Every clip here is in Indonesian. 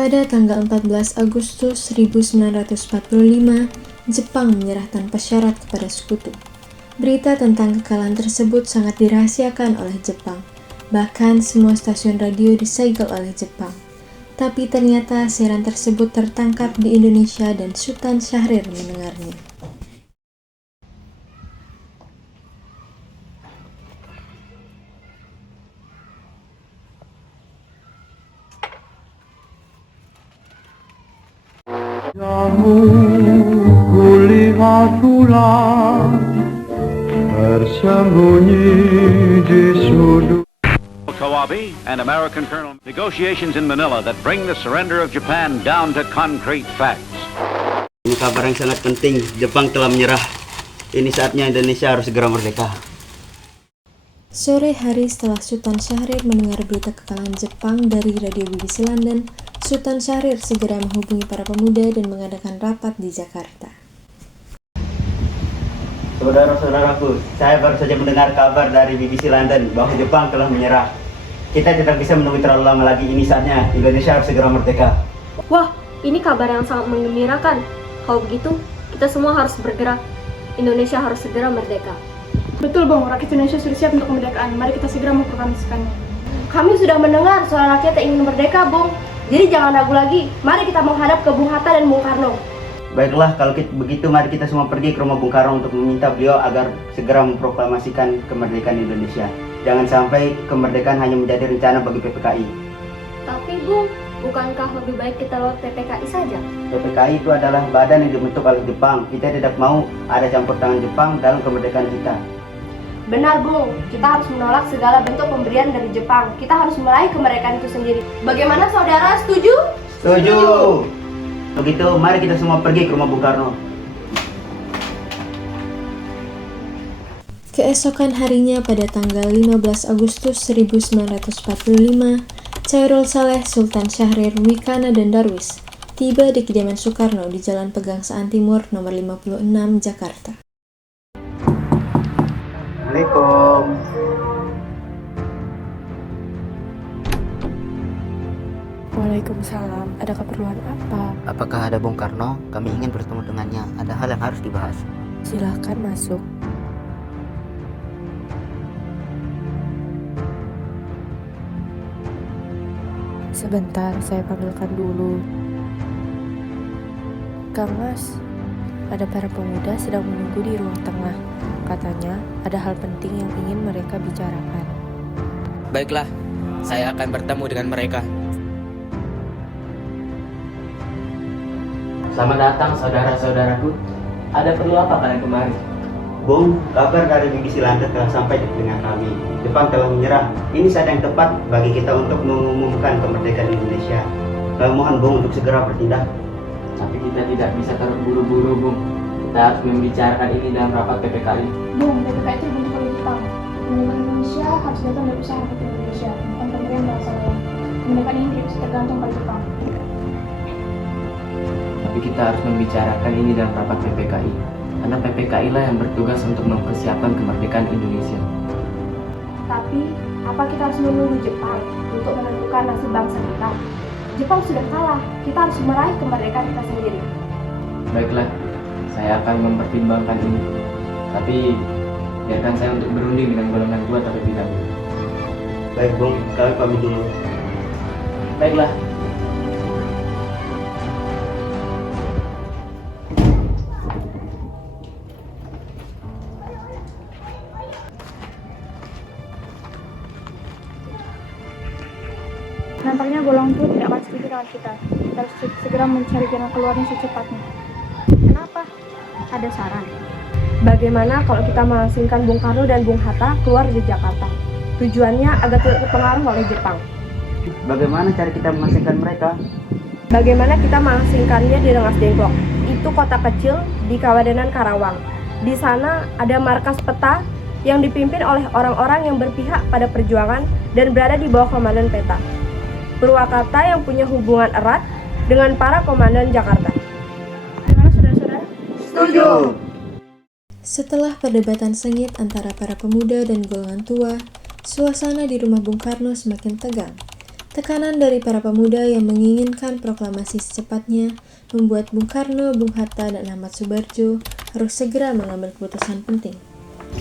Pada tanggal 14 Agustus 1945, Jepang menyerah tanpa syarat kepada sekutu. Berita tentang kekalahan tersebut sangat dirahasiakan oleh Jepang. Bahkan semua stasiun radio disegel oleh Jepang. Tapi ternyata siaran tersebut tertangkap di Indonesia dan Sultan Syahrir mendengarnya. Jauh kulihat bulan tersembunyi di sudut. Kawabe and American Colonel negotiations in Manila that bring the surrender of Japan down to concrete facts. Ini kabar yang sangat penting, Jepang telah menyerah. Ini saatnya Indonesia harus segera merdeka. Sore hari setelah Sultan Syahrir mendengar berita kekalahan Jepang dari radio BBC London, Sultan Syahrir segera menghubungi para pemuda dan mengadakan rapat di Jakarta. Saudara-saudaraku, saya baru saja mendengar kabar dari BBC London bahwa Jepang telah menyerah. Kita tidak bisa menunggu terlalu lama lagi, ini saatnya Indonesia harus segera merdeka. Wah, ini kabar yang sangat menggembirakan. Kalau begitu, kita semua harus bergerak. Indonesia harus segera merdeka. Betul Bang, rakyat Indonesia sudah siap untuk kemerdekaan. Mari kita segera memproklamasikannya. Kami sudah mendengar suara rakyat yang ingin merdeka, Bung. Jadi jangan ragu lagi. Mari kita menghadap ke Bung Hatta dan Bung Karno. Baiklah, kalau begitu mari kita semua pergi ke rumah Bung Karno untuk meminta beliau agar segera memproklamasikan kemerdekaan Indonesia. Jangan sampai kemerdekaan hanya menjadi rencana bagi PPKI. Tapi Bung, bukankah lebih baik kita lewat PPKI saja? PPKI itu adalah badan yang dibentuk oleh Jepang. Kita tidak mau ada campur tangan Jepang dalam kemerdekaan kita. Benar Bung, kita harus menolak segala bentuk pemberian dari Jepang. Kita harus meraih kemerdekaan itu sendiri. Bagaimana saudara, setuju? Setuju! Begitu, mari kita semua pergi ke rumah Bung Karno. Keesokan harinya pada tanggal 15 Agustus 1945, Chairul Saleh, Sultan Syahrir, Wikana, dan Darwis tiba di kediaman Soekarno di Jalan Pegangsaan Timur nomor 56, Jakarta. Assalamualaikum. Waalaikumsalam. Ada keperluan apa? Apakah ada Bung Karno? Kami ingin bertemu dengannya. Ada hal yang harus dibahas. Silahkan masuk. Sebentar, saya panggilkan dulu. Kang Mas, ada para pemuda sedang menunggu di ruang tengah. Katanya ada hal penting yang ingin mereka bicarakan. Baiklah, saya akan bertemu dengan mereka. Selamat datang saudara-saudaraku. Ada perlu apa kalian kemari? Bung, kabar dari BBC London telah sampai di telinga kami. Jepang telah menyerah. Ini saat yang tepat bagi kita untuk mengumumkan kemerdekaan Indonesia. Kami mohon Bung untuk segera bertindak. Tapi kita tidak bisa terburu-buru, Bung. Kita harus membicarakan ini dalam rapat PPKI. Bung, PPKI itu dibentuk oleh Jepang. Kemerdekaan Indonesia harus datang dari usaha rakyat Indonesia, bukan pemberian bahasa lain. Kemerdekaan ini tidak bisa tergantung pada Jepang. Tapi kita harus membicarakan ini dalam rapat PPKI. Karena PPKI lah yang bertugas untuk mempersiapkan kemerdekaan Indonesia. Tapi, apa kita harus menunggu Jepang untuk menentukan nasib bangsa kita? Jepang sudah kalah, kita harus meraih kemerdekaan kita sendiri. Baiklah, saya akan mempertimbangkan ini. Tapi, biarkan saya untuk berunding dengan golongan 2 terlebih dahulu. Baik Bung, kami pamit dulu. Baiklah. Nampaknya golongan itu tidak akan setuju dengan kita. Kita harus segera mencari jalan keluarnya secepatnya. Kenapa? Ada saran. Bagaimana kalau kita mengasingkan Bung Karno dan Bung Hatta keluar dari Jakarta? Tujuannya agar tidak terpengaruh oleh Jepang. Bagaimana cara kita mengasingkan mereka? Bagaimana kita mengasingkannya di Rengas Dengklok? Itu kota kecil di Kawadenan Karawang. Di sana ada markas peta yang dipimpin oleh orang-orang yang berpihak pada perjuangan dan berada di bawah komandan peta. Purwakarta yang punya hubungan erat dengan para komandan Jakarta. Bagaimana saudara-saudara? Setuju! Setelah perdebatan sengit antara para pemuda dan golongan tua, suasana di rumah Bung Karno semakin tegang. Tekanan dari para pemuda yang menginginkan proklamasi secepatnya membuat Bung Karno, Bung Hatta, dan Ahmad Subarjo harus segera mengambil keputusan penting.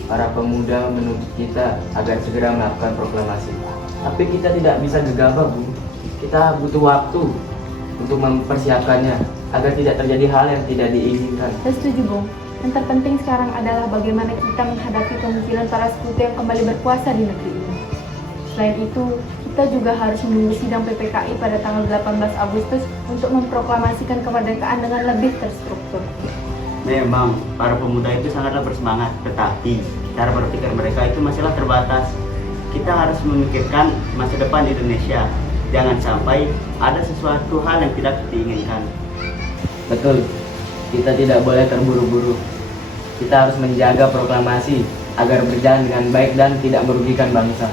Para pemuda menuntut kita agar segera melakukan proklamasi. Tapi kita tidak bisa gegabah, Bu. Kita butuh waktu untuk mempersiapkannya agar tidak terjadi hal yang tidak diinginkan. Saya setuju, Bung. Yang terpenting sekarang adalah bagaimana kita menghadapi kemungkinan para sekutu yang kembali berkuasa di negeri ini. Selain itu, kita juga harus menunggu sidang PPKI pada tanggal 18 Agustus untuk memproklamasikan kemerdekaan dengan lebih terstruktur. Memang, para pemuda itu sangatlah bersemangat, tetapi cara berpikir mereka itu masihlah terbatas. Kita harus memikirkan masa depan Indonesia. Jangan sampai ada sesuatu hal yang tidak diinginkan. Betul, kita tidak boleh terburu-buru. Kita harus menjaga proklamasi agar berjalan dengan baik dan tidak merugikan bangsa.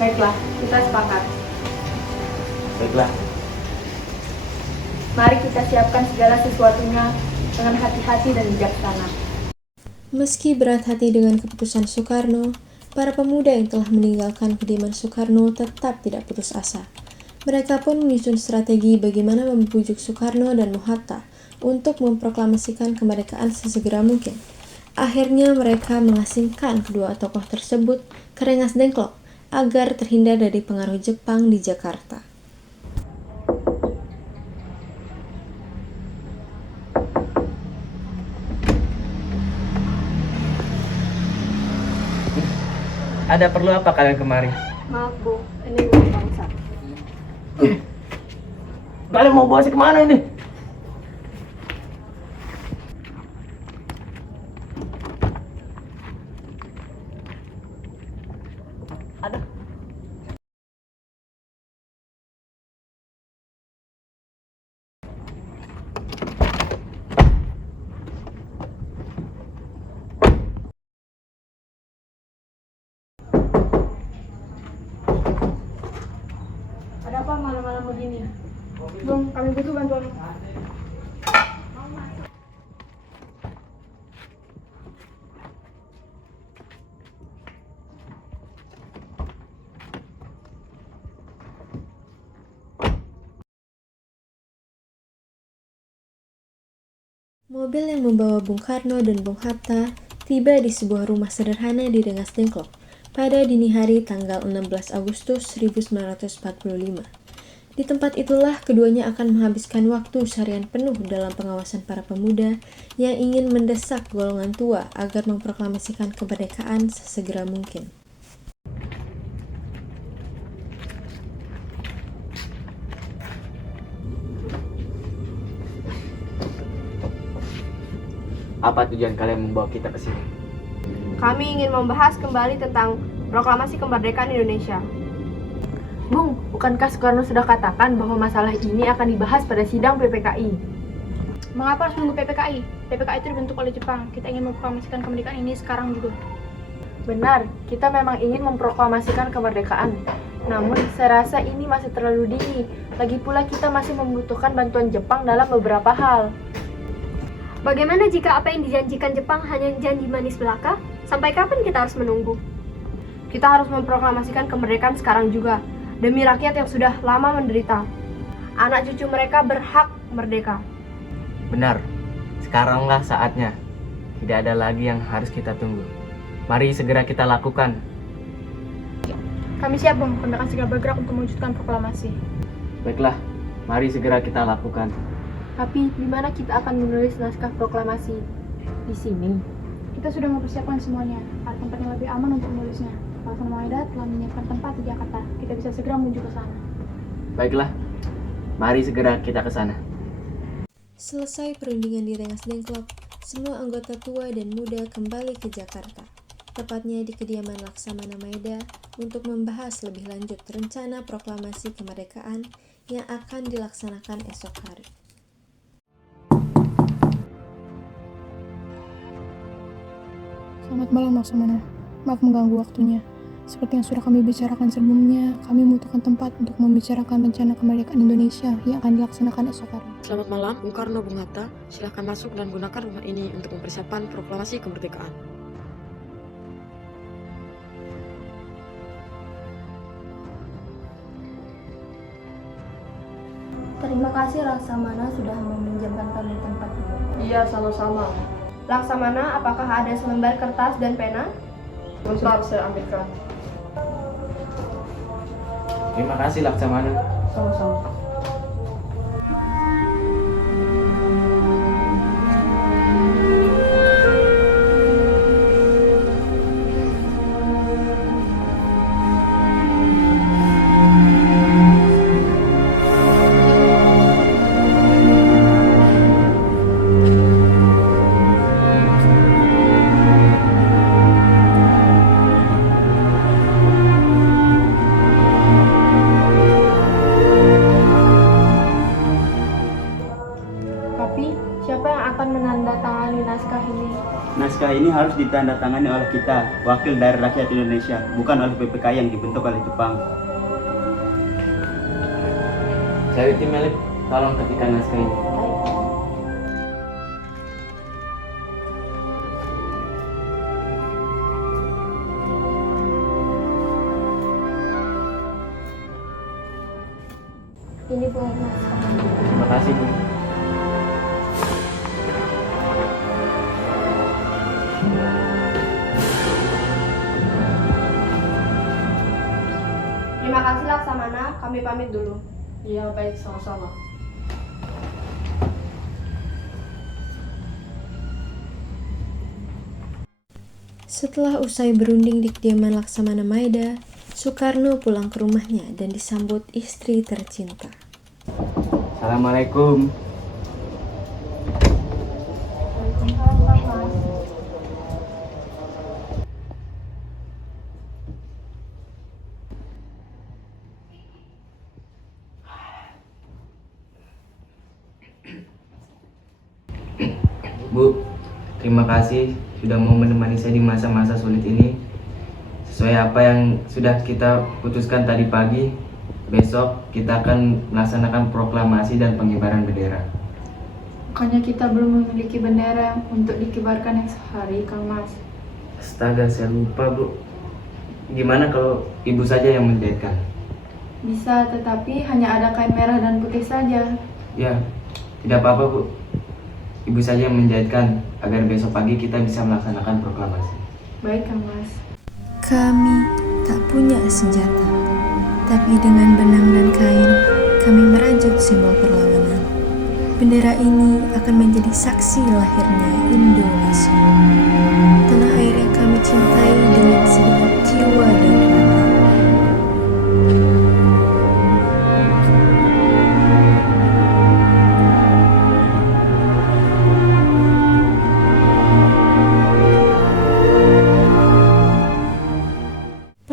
Baiklah, kita sepakat. Baiklah, Mari kita siapkan segala sesuatunya dengan hati-hati dan bijaksana. Meski berat hati dengan keputusan Soekarno, para pemuda yang telah meninggalkan kediaman Soekarno tetap tidak putus asa. Mereka pun menyusun strategi bagaimana membujuk Soekarno dan Hatta untuk memproklamasikan kemerdekaan sesegera mungkin. Akhirnya mereka mengasingkan kedua tokoh tersebut ke Rengas Dengklok agar terhindar dari pengaruh Jepang di Jakarta. ada perlu apa kalian kemari? Maaf, Bu. Ini bukan bangsa. Kalian mau bawa saya kemana ini? Ada apa malam-malam begini? Bung, kami butuh bantuan. Mobil yang membawa Bung Karno dan Bung Hatta tiba di sebuah rumah sederhana di Rengas Dengklok pada dini hari tanggal 16 Agustus 1945. Di tempat itulah keduanya akan menghabiskan waktu seharian penuh dalam pengawasan para pemuda yang ingin mendesak golongan tua agar memproklamasikan kemerdekaan sesegera mungkin. Apa tujuan kalian membawa kita ke sini? Kami ingin membahas kembali tentang proklamasi kemerdekaan Indonesia. Bung, bukankah Soekarno sudah katakan bahwa masalah ini akan dibahas pada sidang PPKI? Mengapa harus menunggu PPKI? PPKI itu dibentuk oleh Jepang. Kita ingin memproklamasikan kemerdekaan ini sekarang juga. Benar, kita memang ingin memproklamasikan kemerdekaan. Namun, saya rasa ini masih terlalu dini. Lagi pula kita masih membutuhkan bantuan Jepang dalam beberapa hal. Bagaimana jika apa yang dijanjikan Jepang hanya janji manis belaka? Sampai kapan kita harus menunggu? Kita harus memproklamasikan kemerdekaan sekarang juga, demi rakyat yang sudah lama menderita. Anak cucu mereka berhak merdeka. Benar, sekaranglah saatnya. Tidak ada lagi yang harus kita tunggu. Mari segera kita lakukan. Kami siap, Bung. Kami akan segera bergerak untuk mewujudkan proklamasi. Baiklah, mari segera kita lakukan. Tapi di mana kita akan menulis naskah proklamasi? Di sini. Kita sudah mempersiapkan semuanya. Ada tempat yang lebih aman untuk menulisnya. Laksamana Maeda telah menyiapkan tempat di Jakarta. Kita bisa segera menuju ke sana. Baiklah, mari segera kita ke sana. Selesai perundingan di Rengas Dengklok, semua anggota tua dan muda kembali ke Jakarta, tepatnya di kediaman Laksamana Maeda untuk membahas lebih lanjut rencana proklamasi kemerdekaan yang akan dilaksanakan esok hari. Selamat malam, Laksamana. Maaf mengganggu waktunya. Seperti yang sudah kami bicarakan sebelumnya, kami membutuhkan tempat untuk membicarakan rencana kemerdekaan Indonesia yang akan dilaksanakan esok hari. Selamat malam, Bung Karno, Bung Hatta. Silahkan masuk dan gunakan rumah ini untuk mempersiapkan proklamasi kemerdekaan. Terima kasih Laksamana sudah meminjamkan kami tempat ini. Iya, sama-sama. Laksamana, apakah ada selembar kertas dan pena? Bentar, saya ambilkan. Terima kasih Laksamana. Sama-sama. Tapi, siapa yang akan menandatangani naskah ini? Naskah ini harus ditandatangani oleh kita, wakil dari rakyat Indonesia, bukan oleh PPKI yang dibentuk oleh Jepang. Saya tim Melip, tolong ketikkan naskah ini. Ini Bu naskah. Terima kasih, Bu. Terima kasih Laksamana, kami pamit dulu. Iya, baik, sama-sama. Setelah usai berunding di kediaman Laksamana Maeda, Soekarno pulang ke rumahnya dan disambut istri tercinta. Assalamualaikum. Bu, terima kasih sudah mau menemani saya di masa-masa sulit ini. Sesuai apa yang sudah kita putuskan tadi pagi, besok kita akan melaksanakan proklamasi dan pengibaran bendera. Bukannya kita belum memiliki bendera untuk dikibarkan esok hari, Kang Mas? Astaga, saya lupa, Bu. Gimana kalau ibu saja yang menjahitkan? Bisa, tetapi hanya ada kain merah dan putih saja. Ya, tidak apa-apa, Bu. Ibu saja yang menjahitkan agar besok pagi kita bisa melaksanakan proklamasi. Baik, Kang Mas. Kami tak punya senjata, tapi dengan benang dan kain, kami merajut simbol perlawanan. Bendera ini akan menjadi saksi lahirnya Indonesia. Tanah air yang kami cintai dengan segenap jiwa dan raga.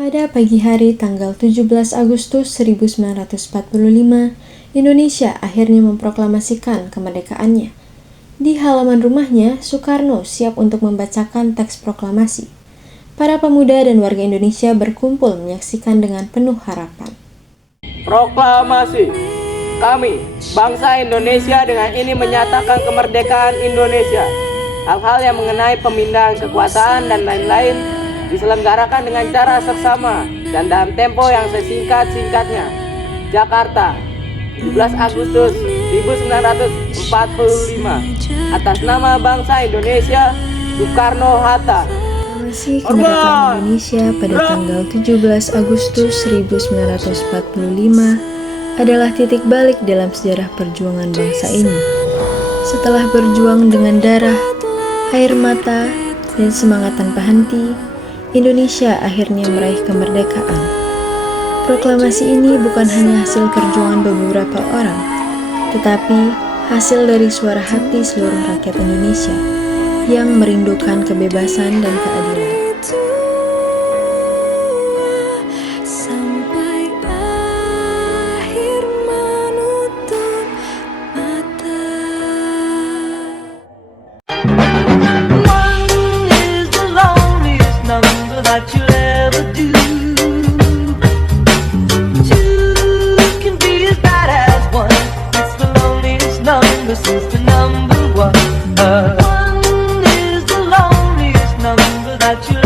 Pada pagi hari tanggal 17 Agustus 1945, Indonesia akhirnya memproklamasikan kemerdekaannya. Di halaman rumahnya, Soekarno siap untuk membacakan teks proklamasi. Para pemuda dan warga Indonesia berkumpul menyaksikan dengan penuh harapan. Proklamasi. Kami, bangsa Indonesia dengan ini menyatakan kemerdekaan Indonesia. Hal-hal yang mengenai pemindahan kekuasaan dan lain-lain diselenggarakan dengan cara seksama dan dalam tempo yang sesingkat-singkatnya. Jakarta, 17 Agustus 1945. Atas nama bangsa Indonesia, Soekarno-Hatta. Proklamasi kemerdekaan Indonesia pada tanggal 17 Agustus 1945 adalah titik balik dalam sejarah perjuangan bangsa ini. Setelah berjuang dengan darah, air mata, dan semangat tanpa henti, Indonesia akhirnya meraih kemerdekaan. Proklamasi ini bukan hanya hasil perjuangan beberapa orang, tetapi hasil dari suara hati seluruh rakyat Indonesia yang merindukan kebebasan dan keadilan. Sampai akhir menutup mata. That you'll ever do. Two can be as bad as one. It's the loneliest number since the number one. One is the loneliest number that you